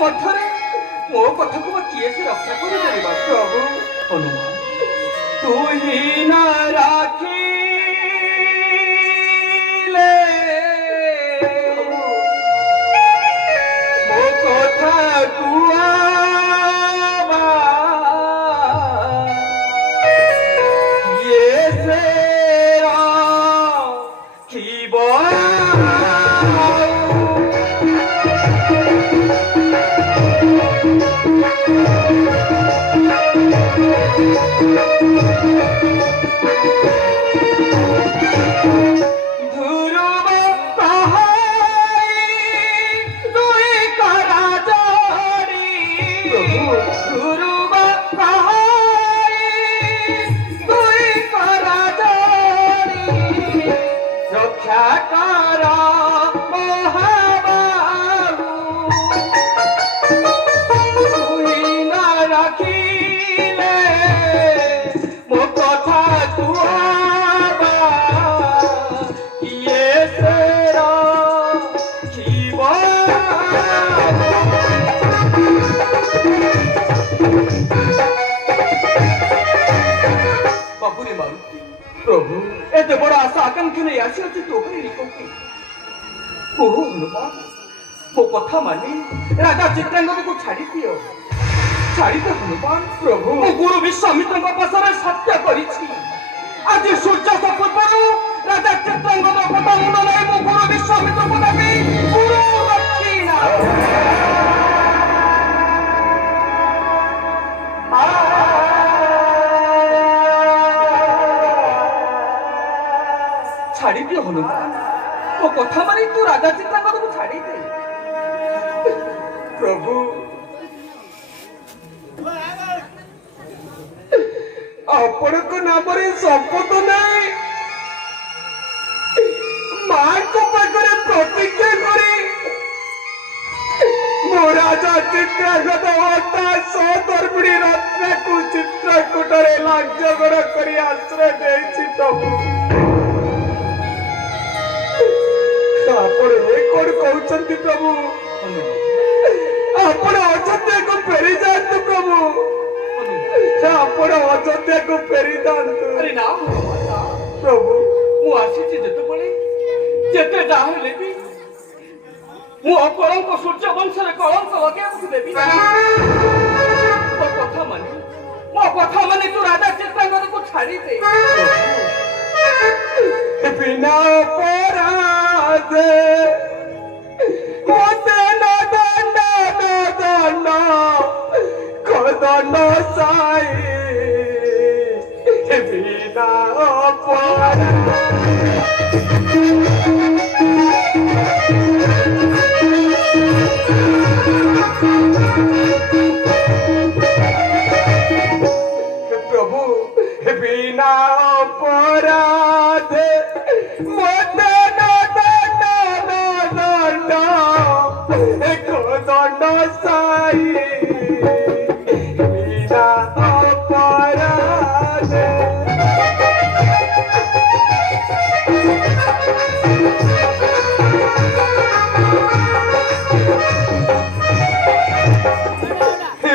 मध्य मो कथा को किए से रक्षा कर प्रभु हनुमान तू ही न राखी मो कथा कुआ ये से प्रभु एते बड़ा आशा आकांक्षा नहीं आसी अछि तो करे निकोकी ओ हनुमान मो कथा मानी राजा चित्रांगद को छाड़ी दियो हनुमान प्रभु मो गुरु विश्वामित्र को पासरे सत्य करिछि आज सूर्य पूर्व राजा चित्रांगद पता मुंड नहीं मो गुरु विश्वामित्र को देबी गुरु दक्षिणा छाड़ी दियो हनुमान तो कथा मानी तू राजा चित्रांगद को छाड़ी दे प्रभु आपण को नाम शपथ नहीं मां को पाखरे प्रतिज्ञा करी मो राजा चित्रांगद होता सधर्मिणी रत्न को चित्रकूटरे लांछगढ़ करी आश्रय देछि प्रभु कौन कहते प्रभु आपण अयोध्या को फेरी जातु प्रभु आपण अयोध्या को फेरी जातु अरे ना प्रभु मु आसीछि जेते जाहले भी मु कलंक सूर्य वंश रे कलंक लगे को देबी तो कथा माने तू राजा चित्रांगद को छाड़ी दे बिना अपराध मोते न दंड कदन साई बिना अपराध प्रभु बिना अपराध मोते न दंड कदन साई बिना अपराध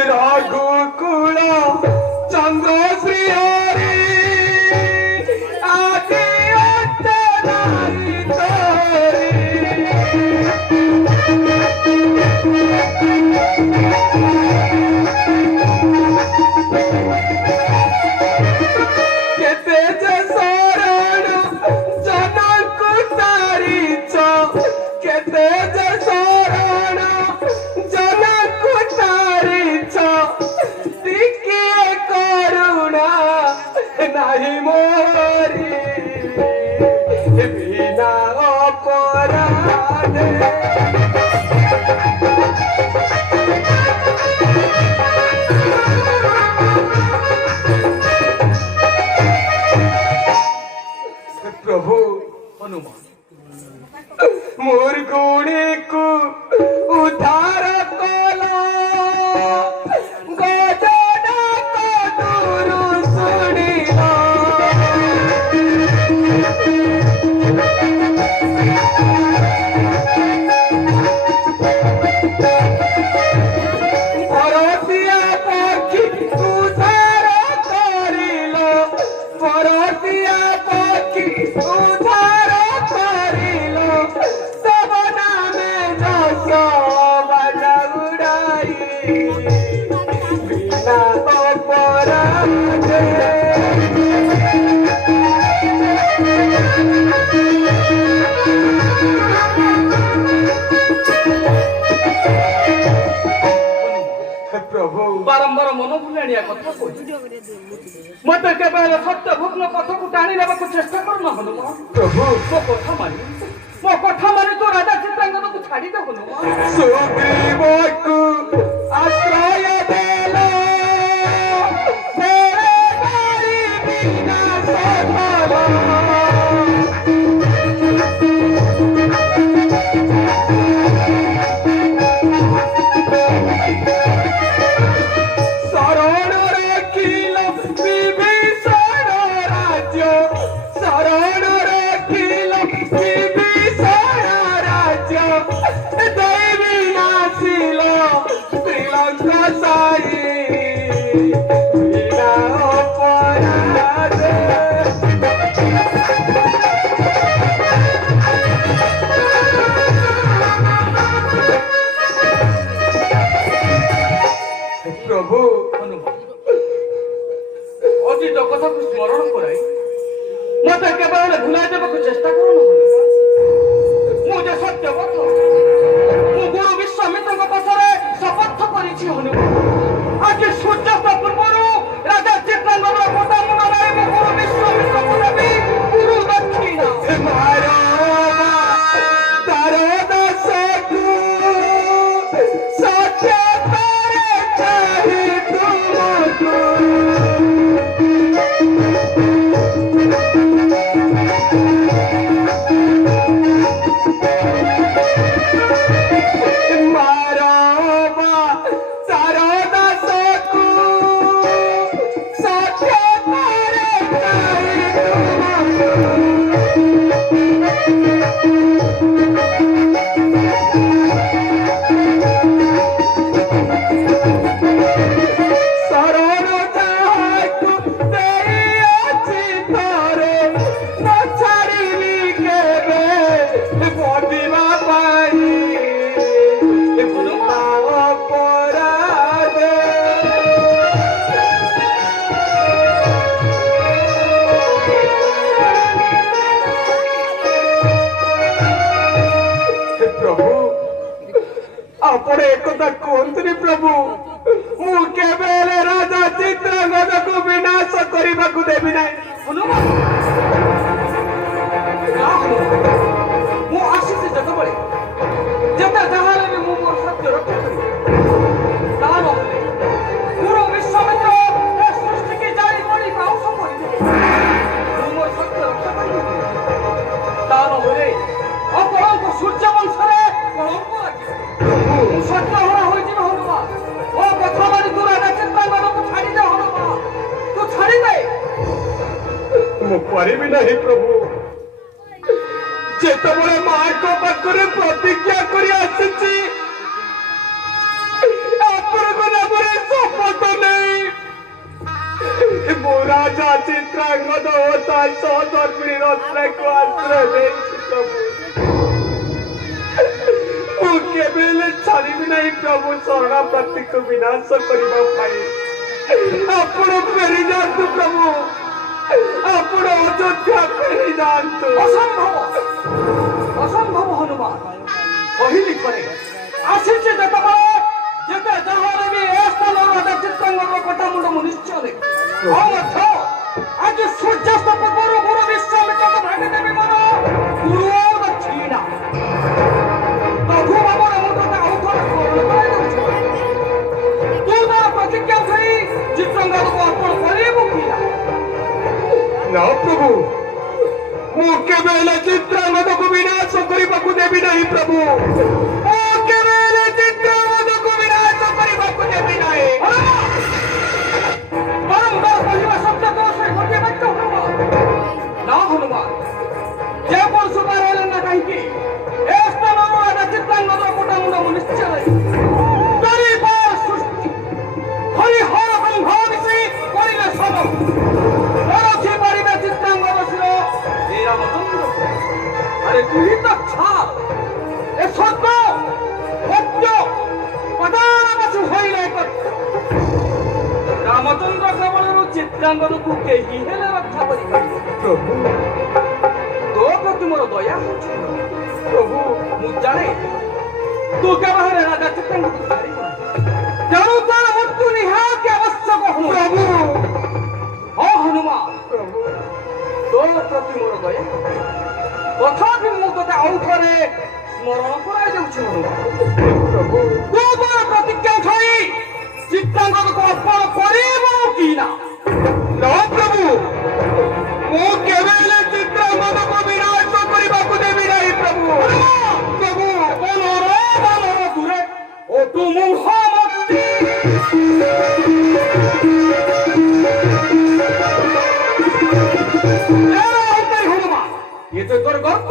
रघुकुल चंद्र श्री हरि आदि अत्तनारी तोरी केते जे शरण जनक तारिच केते जे शरण जनक तारिच टिके करुणा नाही मोरी बिना अपराध प्रभु हनुमान मोर गुणी को उद्धार कलो गजना को दूर सुनिलो বিনা অপরাধে প্রভু বারম্বার মন ভুলাଣିয়া কথা কই মতে কেবল সত্য ভগ্ন কথাକୁ টাଣି ନେବାକୁ ଚେଷ୍ଟା କର ନା ହନୁମାନ ପ୍ରଭୁ ମୋ କଥା ମାନି ତୋ ରାଜା ଚିତ୍ରାଙ୍ଗନକୁ ଛାଡ଼ି ଦେ ହନୁମାନ ସୁଗ୍ରୀବକୁ ଆଶ୍ରୟ ଦେଲ ਮੇਰੇ ବାରି ବିନା ସଫଳ প্রভু অতীত কথাକୁ ସ୍ମରଣ କରାଇ ମତେ କେବଳ ଭୁଲାଇ ଦେବାକୁ ଚେଷ୍ଟା କର ମୁଁ ଯେ ସତ୍ୟବତ ମୁଁ ଗୁରୁ ବିଶ୍ୱାମିତ୍ରଙ୍କ ପାଖରେ ଶପଥ କରିଛି ହନୁମାନ ଆଜି ସୂର୍ଯ୍ୟାସ୍ତ ପୂର୍ବରୁ ରାଜା ଚିତ୍ରାଙ୍ଗନର ପଟା ମୁଣ୍ଡ ମାରି ମୁଁ ଗୁରୁ ବିଶ୍ୱାମିତ୍ରଙ୍କୁ ଦେବି ଗୁରୁ ଦକ୍ଷିଣା ତାର ଦାସକୁ ସତ୍ୟ ଆପଣ ଏକଥା କୁହନ୍ତୁନି ପ୍ରଭୁ ମୁଁ କେବେ ହେଲେ ରାଜା ଚିତ୍ରାଙ୍ଗନକୁ ବିନାଶ କରିବାକୁ ଦେବି ନାହିଁ ମୁଁ ଆସିଛି ଯେତେବେଳେ ଯେତେ ଯାହାହେଲେ ବି ମୁଁ ମୋର ସତ୍ୟ ରକ୍ଷା କରିବି ତା ନହେଲେ ଗୁରୁ ବିଶ୍ୱାମିତ୍ର ଏ ସୃଷ୍ଟିକି ଜାଣି ପଡ଼ି ପାଉସ କରିଦେବେ ମୁଁ ମୋର ସତ୍ୟ ରକ୍ଷା କରିବି ତା ନହେଲେ ଆପଣଙ୍କ ସୂର୍ଯ୍ୟ ବଂଶରେ କଳଙ୍କ ଲାଗିବ ସତ୍ୟହରା ହୋଇଯିବ ହନୁମାନ ଓ କଥା ମାନି ତୁ ରାଜା ଚିତ୍ରାଙ୍ଗନକୁ ଛାଡ଼ି ଦେ ହନୁମାନ ତୁ ଛାଡ଼ି ଦେ ମୁଁ ପାରିବି ନାହିଁ ପ୍ରଭୁ ଯେତେବେଳେ ମାଙ୍କ ପାଖରେ ପ୍ରତିଜ୍ଞା କରି ଆସିଛି ଆପଣଙ୍କ ନାମରେ ଶପଥ ନେଇ ମୁଁ ରାଜା ଚିତ୍ରାଙ୍ଗନ ଓ ତା ସହଧର୍ମିଣୀ ରତ୍ନାକୁ ଆଶ୍ରୟ ଦେଇଛି ପ୍ରଭୁ ମୁଁ କେବେ ହେଲେ ଛାଡ଼ିବି ନାହିଁ ପ୍ରଭୁ ଶରଣାପ୍ରାପ୍ତିକୁ ବିନାଶ କରିବା ପାଇଁ ଆପଣ ଫେରି ଯାଆନ୍ତୁ ପ୍ରଭୁ ଆପଣ ଅଯୋଧ୍ୟା ଫେରି ଯାଆନ୍ତୁ ଅସମ୍ଭବ ହନୁମାନ କହିଲି ଥରେ ଆସିଛି ଯେତେବେଳେ ଯେତେ ଯାହାହେଲେ ବି ଏ ସ୍ଥାନର ରାଜା ଚିତ୍ରାଙ୍ଗନର କଥା ମୁଣ୍ଡ ମୁଁ ନିଶ୍ଚୟ ନେବି ଆଉ ମଧ୍ୟ ଆଜି ସୂର୍ଯ୍ୟାସ୍ତ ପୂର୍ବରୁ ଗୁରୁ ବିଶ୍ୱାମିତ୍ରଙ୍କୁ ଭାଙ୍ଗିଦେବି ମୋର ଗୁରୁ ଦକ୍ଷିଣା ପ୍ରଭୁ ଭାବରେ ମୁଁ ତୋତେ ଆଉ ଥରେ ସ୍ମରଣ କରାଇଦେଉଛି ତୁ ତାର ପ୍ରତିଜ୍ଞା କରି ଚିତ୍ରାଙ୍ଗନକୁ ଅର୍ପଣ କରିବୁ କି ନା ପ୍ରଭୁ ମୁଁ କେବେ ହେଲେ ଚିତ୍ରାଙ୍ଗନକୁ ବିନାଶ କରିବାକୁ ଦେବି ନାହିଁ ପ୍ରଭୁ ମୁଁ କେବେ ହେଲେ ଚିତ୍ରାଙ୍ଗନକୁ ବିନାଶ କରିବାକୁ ଦେବି ନାହିଁ ବାରମ୍ବାର କହିବା ଶବ୍ଦ ତ ସେ ଗୋଟିଏ ବାକ୍ୟ ହନୁମାନ ନା ହନୁମାନ ଯେ ପଶୁ ବାର ହେଲେ ନା କାହିଁକି ଏ ସ୍ଥାନରୁ ରାଜା ଚିତ୍ରାଙ୍ଗନର ପଟା ମୁଣ୍ଡ ମୁଁ ନିଶ୍ଚୟ ସୃଷ୍ଟି ହରିହର ବ୍ରହ୍ମ ମିଶି କରିଲେ ସମ ରଖି ପାରିବେ ଚିତ୍ରାଙ୍ଗନ ଶିର ଶ୍ରୀରାମଚନ୍ଦ୍ର ଆରେ ତୁ ହିଁ ତ ଛା ଏ ସ୍ୱର୍ଗ ଚିତ୍ରାଙ୍ଗନକୁ କେହି ହେଲେ ରକ୍ଷା କରିପାରିବ। ପ୍ରଭୁ ତୋ ପ୍ରତି ମୋର ଦୟା ହେଉଛି। ପ୍ରଭୁ ମୁଁ ଜାଣେ ତୁ କେବେ ରାଜା ଚିତ୍ରାଙ୍ଗକୁ ଛାଡ଼ିବୁ ନାହିଁ। ତେଣୁ ତାର ମୃତ୍ୟୁ ନିହାତି ଆବଶ୍ୟକ। ପ୍ରଭୁ ହଁ ହନୁମାନ, ପ୍ରଭୁ ତୋ ପ୍ରତି ମୋର ଦୟା, ତଥାପି ମୁଁ ତୋତେ ଆଉ ଥରେ ସ୍ମରଣ କରାଇ ଦେଉଛି। ପ୍ରଭୁ ତୁ ତୋର ପ୍ରତିଜ୍ଞା ଛାଇ ଚିତ୍ରାଙ୍ଗନକୁ ଅର୍ପଣ କରିବ କି ନା? ନା ପ୍ରଭୁ, ମୁଁ କେବେ ହେଲେ ଚିତ୍ରାଙ୍ଗନକୁ ବିନାଶ କରିବାକୁ ଦେବି ନାହିଁ। ପ୍ରଭୁ ପ୍ରଭୁ ବନର ଦୂରେ ଓ ତୁ ମୁହମତି ହନୁମାନ, ଏ ତ ତୋର ଗର୍ବ,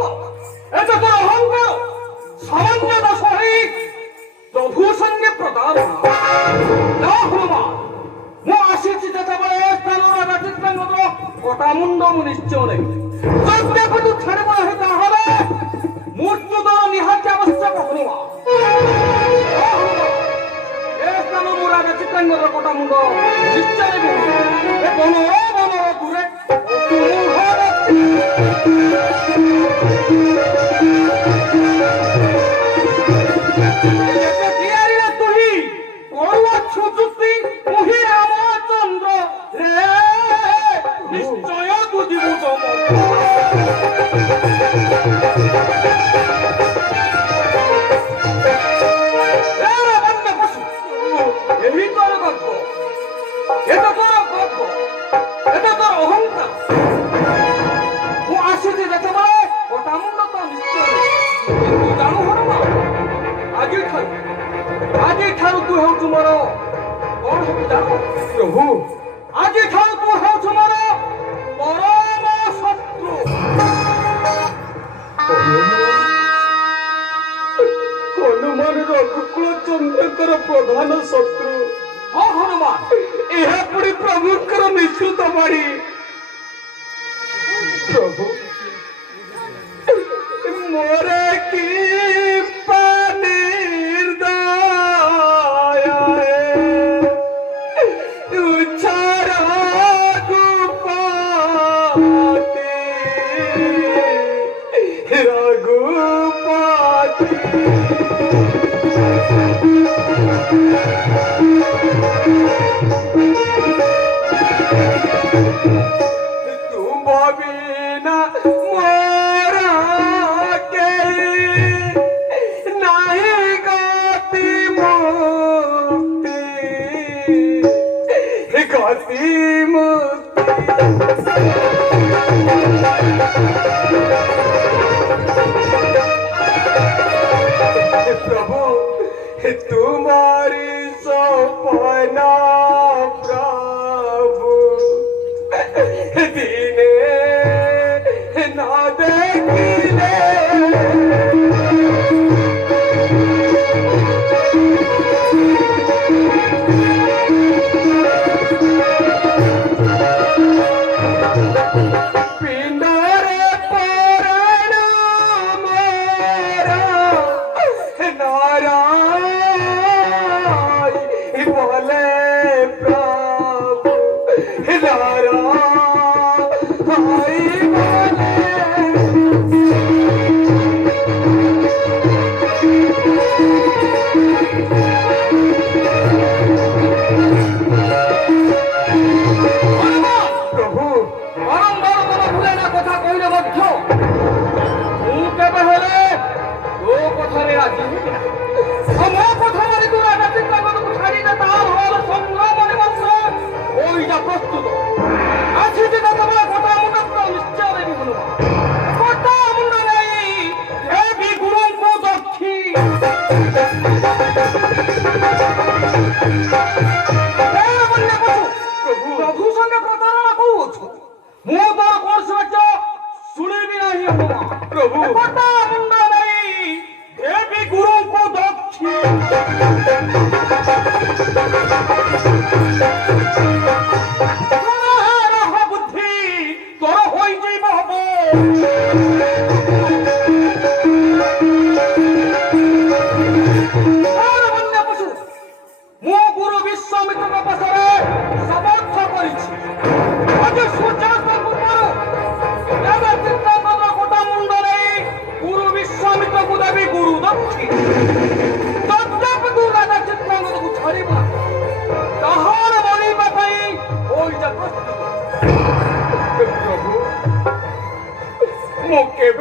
ଏ ତ ତୋର ଅହଙ୍କାର, ସାମାନ୍ୟତା ସହିତ ପ୍ରଭୁ ସଙ୍ଗେ ପ୍ରଦାନ। ନା ହନୁମାନ, ମୁଁ ଆସିଛି ଯେତେବେଳେ ରାଜା ଚିତ୍ରାଙ୍ଗନର କଟା ମୁଣ୍ଡ ମୁଁ ନିଶ୍ଚୟ ନେବି। ଯଦି ତୁ ଛାଡ଼ିବ ନାହିଁ ତାହେଲେ ମୃତ୍ୟୁ ତୋର ନିହାତି ଆବଶ୍ୟକ। ହନୁମାନ ଏ ସ୍ଥାନ ମୁଁ ରାଜା ଚିତ୍ରାଙ୍ଗନର କଟା ମୁଣ୍ଡ ନିଶ୍ଚୟ ନେବି। ଏ ବନ ଦୂରେ ଆଜିଠାରୁ ତୁ ହେଉଛୁ ମୋର କଣ ହେବୁ ଜାଣ? ପ୍ରଭୁ ଆଜିଠାରୁ ତୁ ହେଉଛୁ ମୋର ପରମ ଶତ୍ରୁ। ହନୁମାନ ରଘୁକୁଳ ଚନ୍ଦ୍ରଙ୍କର ପ୍ରଧାନ ଶତ୍ରୁ। ହଁ ହନୁମାନ, ଏହା ପୁଣି ପ୍ରଭୁଙ୍କର ନିଶ୍ଚିତ ବାଣୀ। ପ୍ରଭୁ ମୋର କି प्रभु तुम्हारी सपना प्रभु दीने ना देखिले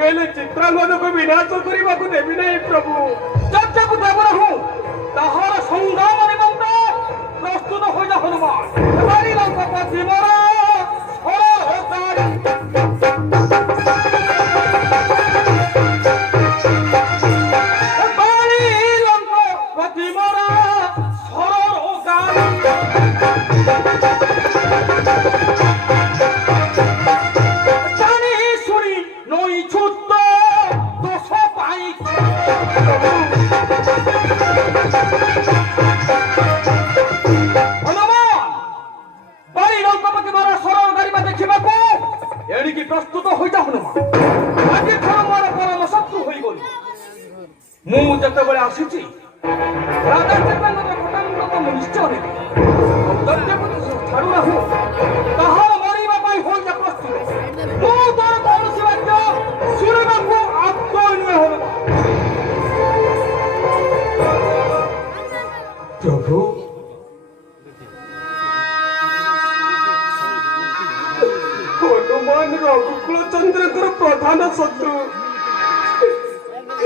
ହେଲେ ଚିତ୍ରାଙ୍ଗଦକୁ ବିନାଶ କରିବାକୁ ଦେବି ନାହିଁ ପ୍ରଭୁ। ଯାକୁ ଦେବ ନାହିଁ ତାହାର ସଂଗ୍ରାମ ନିମନ୍ତେ ପ୍ରସ୍ତୁତ ହୋଇଯା ହନୁମାନ। ବାରିଲଙ୍କ ପତି ମୋର ପ୍ରସ୍ତୁତ ହୋଇଯା ହନୁମାନ। ଆଜିଠାରୁ ମୋର ପରମ ଶତ୍ରୁ ହୋଇଗଲୁ। ମୁଁ ଯେତେବେଳେ ଆସିଛି ରାଜା ଚିତ୍ରାଙ୍ଗଦର ଘଟାଙ୍କ ମୁଁ ନିଶ୍ଚୟ ନେବି। ଛାଡୁ ନାହିଁ ତାହାର ମରିବା ପାଇଁ ହୋଇଯା ପ୍ରସ୍ତୁତ। ମୁଁ ତୋର କୌଣସି ବାକ୍ୟ ଶୁଣିବାକୁ ଆଗ୍ରହ ନୁହେଁ ହନୁମାନ। ପ୍ରଭୁ ହନୁମାନ ରଘୁକୁଳ ଚନ୍ଦ୍ରଙ୍କର ପ୍ରଧାନ ଶତ୍ରୁ,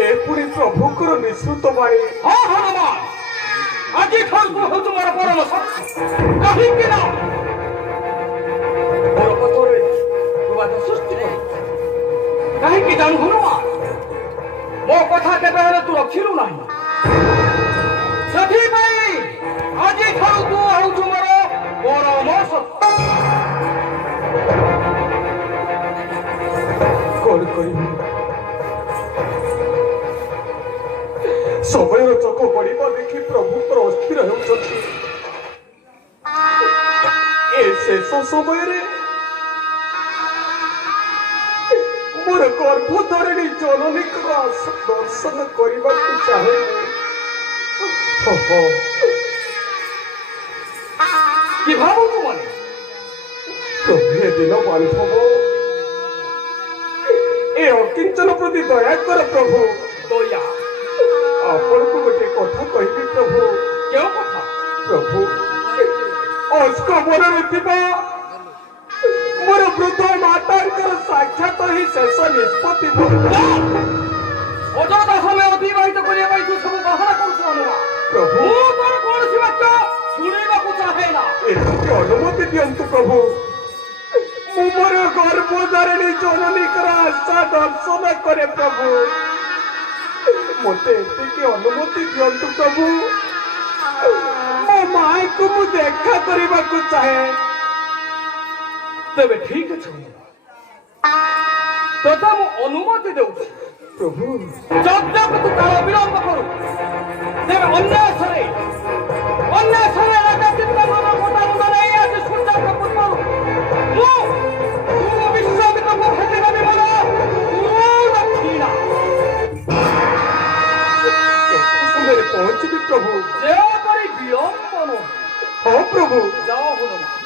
ଏ ପୁଣି ପ୍ରଭୁଙ୍କର ନିଃସୃତ ବାଣୀ। ହଁ ହନୁମାନ, ଆଜିଠାରୁ ତୁ ହେଉଛୁ ମୋର ପରମ ଶତ୍ରୁ। କାହିଁକି ନା ମୋର ପଥରେ ତୁ ବାଧା ସୃଷ୍ଟି କରୁ। କାହିଁକି ଜାଣୁ ହନୁମାନ, ମୋ କଥା କେବେ ହେଲେ ତୁ ରଖିଲୁ ନାହିଁ। ସେଥିପାଇଁ ଆଜିଠାରୁ ତୁ ହେଉଛୁ ମୋର ପରମ ଶତ୍ରୁ। କଣ କରିବି? ସମୟର ଚକ ପଡ଼ିବା ଦେଖି ପ୍ରଭୁଙ୍କର ଅସ୍ଥିର ହେଉଛନ୍ତି। ଏ ଶେଷ ସମୟରେ ମୋର ଗର୍ଭଧାରିଣୀ ଜନନୀଙ୍କର ଦର୍ଶନ କରିବାକୁ ଚାହେଁ। କି ଭାବୁଛୁ ମାନେ? ପ୍ରଭୁ ଏ ଦିନ ବାନ୍ଧବ, ଏ ଅକିଞ୍ଚନ ପ୍ରତି ଦୟା କର ପ୍ରଭୁ। ଦୟା? ଆପଣଙ୍କୁ ଗୋଟେ କଥା କହିବି ପ୍ରଭୁ। କେଉଁ କଥା? ପ୍ରଭୁ, ଅସ୍କବରରେ ଥିବା ମୋର ବୃଦ୍ଧ ମାତାଙ୍କର ସାକ୍ଷାତ ହିଁ ଶେଷ ନିଷ୍ପତ୍ତି। ଅଯଥା ସମୟ ଅତିବାହିତ କରିବା ପାଇଁ ତୁ ସବୁ ବାହାନା କରୁଛୁ ହନୁମାନ। ପ୍ରଭୁ, ମୁଁ ତୋର କୌଣସି ବାକ୍ୟ ଶୁଣିବାକୁ ଚାହେଁ ନା। ଏତିକି ଅନୁମତି ଦିଅନ୍ତୁ ପ୍ରଭୁ। ମୁଁ ମୋର ଗର୍ଭଧାରିଣୀ ଜନନୀଙ୍କର ଆଶା ଦର୍ଶନ କରେ ପ୍ରଭୁ। ମୋତେ ଏତିକି ଅନୁମତି ଦିଅନ୍ତୁ ପ୍ରଭୁ। ମୋ ମାଙ୍କୁ ମୁଁ ଦେଖା କରିବାକୁ ଚାହେଁ। ତେବେ ଠିକ ଅଛି, ତଥା ମୁଁ ଅନୁମତି ଦେଉଛି। ପ୍ରଭୁ, ଯଦ୍ୟପି ତୁ କାଳ ବିଳମ୍ବ କରୁ, ତେବେ ଅନ୍ୟାସରେ ରାଜା ଚିତ୍ରାଙ୍ଗଦର ଘଟାଙ୍କ ନେଇ ଆଜି ସୂର୍ଯ୍ୟାଙ୍କ ପୂର୍ବରୁ ମୁଁ ବିଶ୍ୱାମିତ୍ରଙ୍କୁ ଭେଟି ନେବି ମୋର ଦକ୍ଷିଣା। ସମୟରେ ପହଞ୍ଚିବି ପ୍ରଭୁ। ଯେପରି ବିଳମ୍ବ ନୁହେଁ। ହଁ ପ୍ରଭୁ। ଯାଅ ହନୁମାନ।